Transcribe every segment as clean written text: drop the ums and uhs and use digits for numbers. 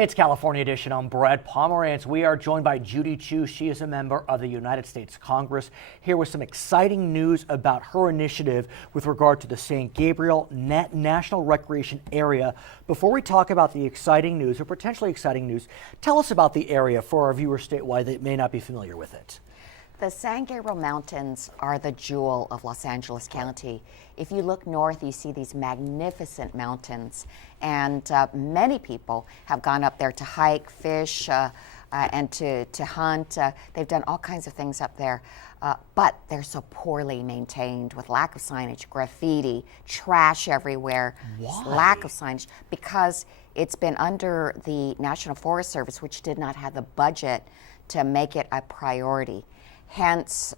It's California Edition. I'm Brad Pomerance. We are joined by Judy Chu. She is a member of the United States Congress, here with some exciting news about her initiative with regard to the San Gabriel National Recreation Area. Before we talk about the exciting news, or potentially exciting news, tell us about the area for our viewers statewide that may not be familiar with it. The San Gabriel Mountains are the jewel of Los Angeles County. If you look north, you see these magnificent mountains, and many people have gone up there to hike, fish, and to hunt. They've done all kinds of things up there, but they're so poorly maintained with lack of signage, graffiti, trash everywhere. Why? Lack of signage, because it's been under the National Forest Service, which did not have the budget to make it a priority. Hence,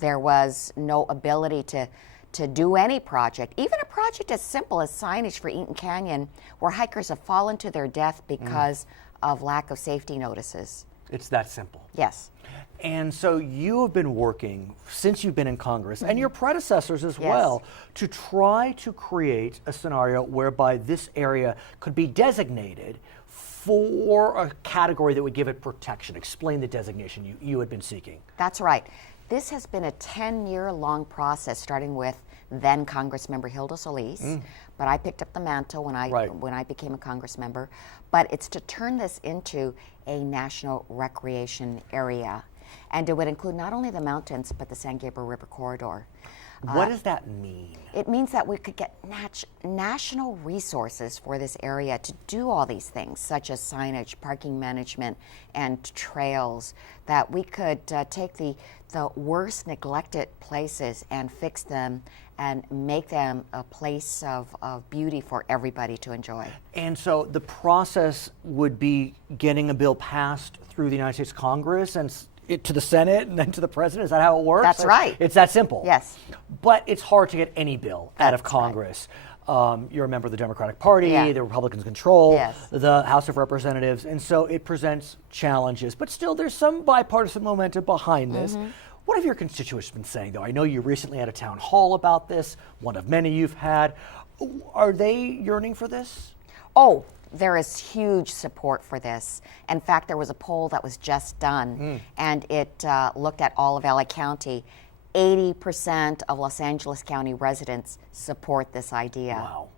there was no ability to do any project, even a project as simple as signage for Eaton Canyon, where hikers have fallen to their death because of lack of safety notices. It's that simple. Yes. And so you have been working since you've been in Congress, and your predecessors as well, to try to create a scenario whereby this area could be designated for a category that would give it protection. Explain the designation you had been seeking. That's right. This has been a 10-year-long process, starting with then Congressmember Hilda Solis, but I picked up the mantle when I became a Congress member. But it's to turn this into a national recreation area, and it would include not only the mountains but the San Gabriel River corridor. What does that mean? It means that we could get national resources for this area to do all these things, such as signage, parking management, and trails, that we could take the worst neglected places and fix them and make them a place of beauty for everybody to enjoy. And so the process would be getting a bill passed through the United States Congress and to the Senate and then to the President? Is that how it works? That's right. It's that simple? Yes. But it's hard to get any bill out of Congress. Right. You're a member of the Democratic Party, the Republicans control the House of Representatives, and so it presents challenges. But still, there's some bipartisan momentum behind this. What have your constituents been saying, though? I know you recently had a town hall about this, one of many you've had. Are they yearning for this? Oh, there is huge support for this. In fact, there was a poll that was just done, and it looked at all of LA County. 80% of Los Angeles County residents support this idea. Wow.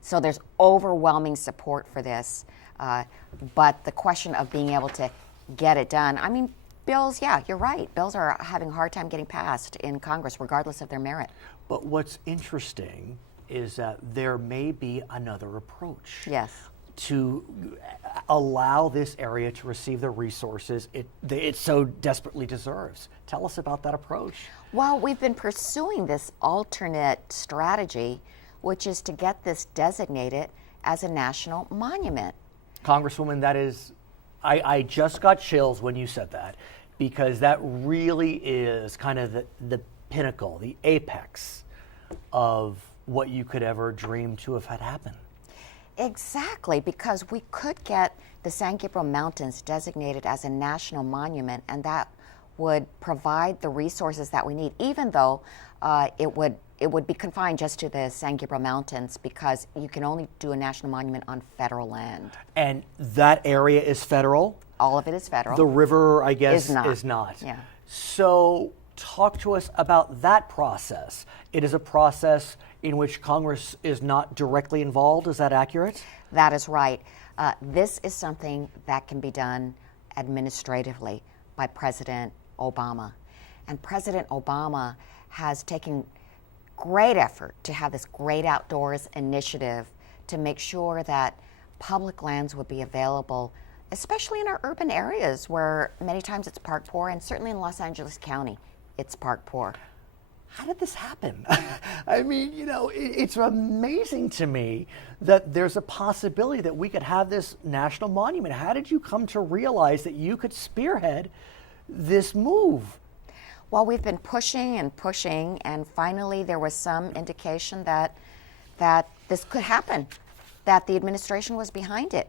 So there's overwhelming support for this. But the question of being able to get it done, I mean, bills, yeah, you're right. Bills are having a hard time getting passed in Congress, regardless of their merit. But what's interesting is that there may be another approach. Yes. To allow this area to receive the resources it so desperately deserves. Tell us about that approach. Well, we've been pursuing this alternate strategy, which is to get this designated as a national monument. Congresswoman, that is, I just got chills when you said that, because that really is kind of the pinnacle, the apex of what you could ever dream to have had happen. Exactly, because we could get the San Gabriel Mountains designated as a national monument, and that would provide the resources that we need, even though it would be confined just to the San Gabriel Mountains, because you can only do a national monument on federal land. And that area is federal? All of it is federal. The river, I guess, is not. Yeah. So talk to us about that process. It is a process in which Congress is not directly involved. Is that accurate? That is right. This is something that can be done administratively by President Obama. And President Obama has taken great effort to have this Great Outdoors initiative to make sure that public lands would be available, especially in our urban areas where many times it's park poor, and certainly in Los Angeles County, it's park poor. How did this happen? I mean, you know, it's amazing to me that there's a possibility that we could have this national monument. How did you come to realize that you could spearhead this move? Well, we've been pushing and pushing, and finally there was some indication that this could happen, that the administration was behind it.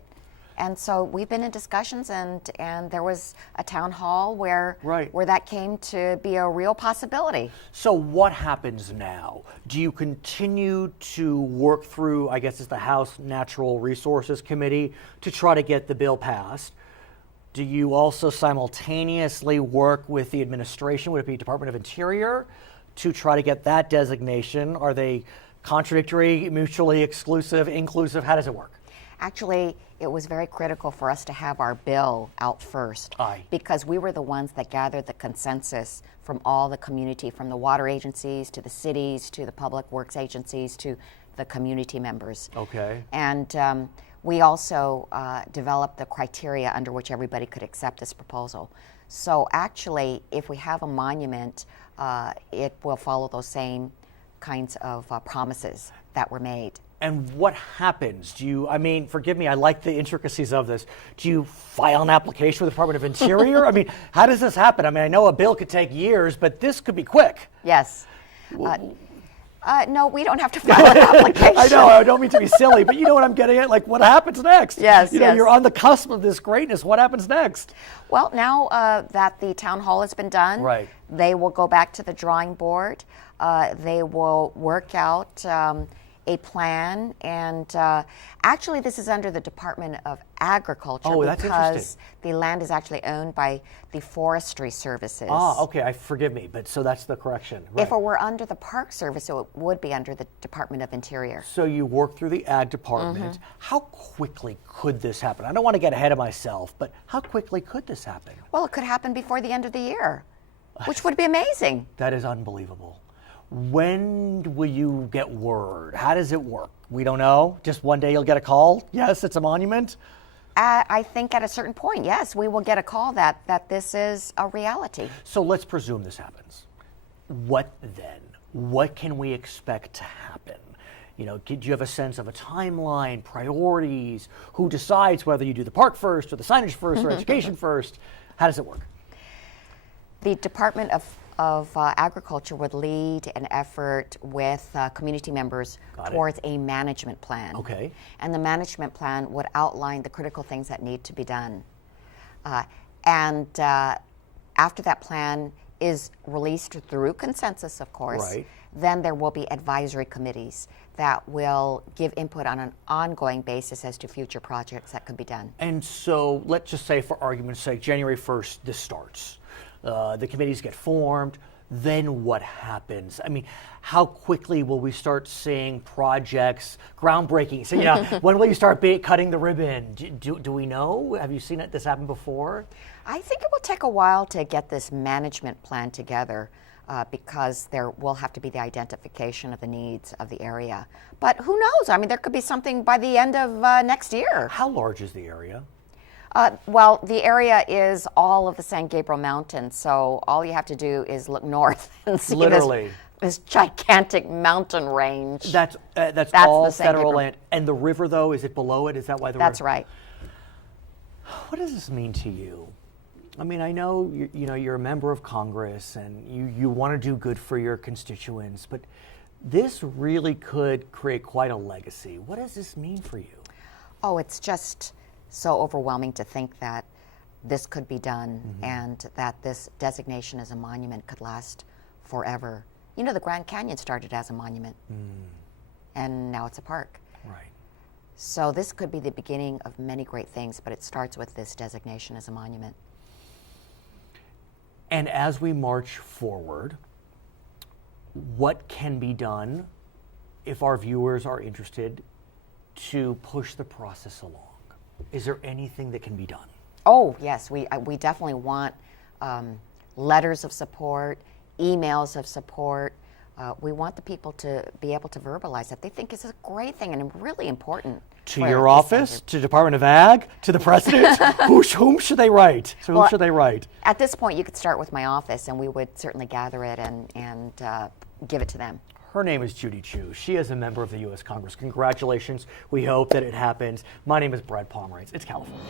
And so we've been in discussions, and there was a town hall where Right. where that came to be a real possibility. So what happens now? Do you continue to work through, I guess it's the House Natural Resources Committee, to try to get the bill passed? Do you also simultaneously work with the administration, would it be Department of Interior, to try to get that designation? Are they contradictory, mutually exclusive, inclusive? How does it work? Actually, it was very critical for us to have our bill out first. Aye. Because we were the ones that gathered the consensus from all the community, from the water agencies to the cities to the public works agencies to the community members. Okay. And we also developed the criteria under which everybody could accept this proposal. So actually, if we have a monument, it will follow those same kinds of promises that were made. And what happens? Do you, I mean, forgive me, I like the intricacies of this. Do you file an application with the Department of Interior? I mean, how does this happen? I mean, I know a bill could take years, but this could be quick. Yes. No, we don't have to file an application. I know, I don't mean to be silly, but you know what I'm getting at? Like, what happens next? Yes, you know, yes. You're on the cusp of this greatness. What happens next? Well, now that the town hall has been done, Right. they will go back to the drawing board. They will work out a plan, and actually this is under the Department of Agriculture That's because interesting. the land is actually owned by the Forestry Services. Okay, forgive me, but so that's the correction. Right. If it were under the Park Service, it would be under the Department of Interior. So you work through the Ag Department. Mm-hmm. How quickly could this happen? I don't want to get ahead of myself, but how quickly could this happen? Well, it could happen before the end of the year, which would be amazing. That is unbelievable. When will you get word? How does it work? We don't know. Just one day you'll get a call. Yes, it's a monument. I think at a certain point, yes, we will get a call that this is a reality. So let's presume this happens. What then? What can we expect to happen? You know, do you have a sense of a timeline, priorities? Who decides whether you do the park first or the signage first or education first? How does it work? The Department of Agriculture would lead an effort with community members towards a management plan. Okay. And the management plan would outline the critical things that need to be done. And after that plan is released through consensus, of course, Right. then there will be advisory committees that will give input on an ongoing basis as to future projects that could be done. And so let's just say, for argument's sake, January 1st, this starts. The committees get formed. Then what happens? I mean, how quickly will we start seeing projects, groundbreaking? So, when will you start cutting the ribbon? Do we know? Have you seen this happen before? I think it will take a while to get this management plan together because there will have to be the identification of the needs of the area. But who knows? I mean, there could be something by the end of next year. How large is the area? Well, the area is all of the San Gabriel Mountains, so all you have to do is look north and see Literally. this gigantic mountain range. That's That's all the San federal Gabriel. land. And the river, though, is it below it? Is that why the That's river? right. What does this mean to you? I mean, I know you're a member of Congress and you want to do good for your constituents, but this really could create quite a legacy. What does this mean for you? Oh, it's just so overwhelming to think that this could be done and that this designation as a monument could last forever. You know, the Grand Canyon started as a monument and now it's a park. Right. So this could be the beginning of many great things, but it starts with this designation as a monument. And as we march forward, what can be done if our viewers are interested to push the process along? Is there anything that can be done? Oh, yes, we definitely want letters of support, emails of support. We want the people to be able to verbalize that they think it's a great thing and really important. To your office, to Department of Ag, to the president? Whom should they write? So whom should they write? At this point, you could start with my office, and we would certainly gather it and give it to them. Her name is Judy Chu. She is a member of the U.S. Congress. Congratulations. We hope that it happens. My name is Brad Pomerance. It's California.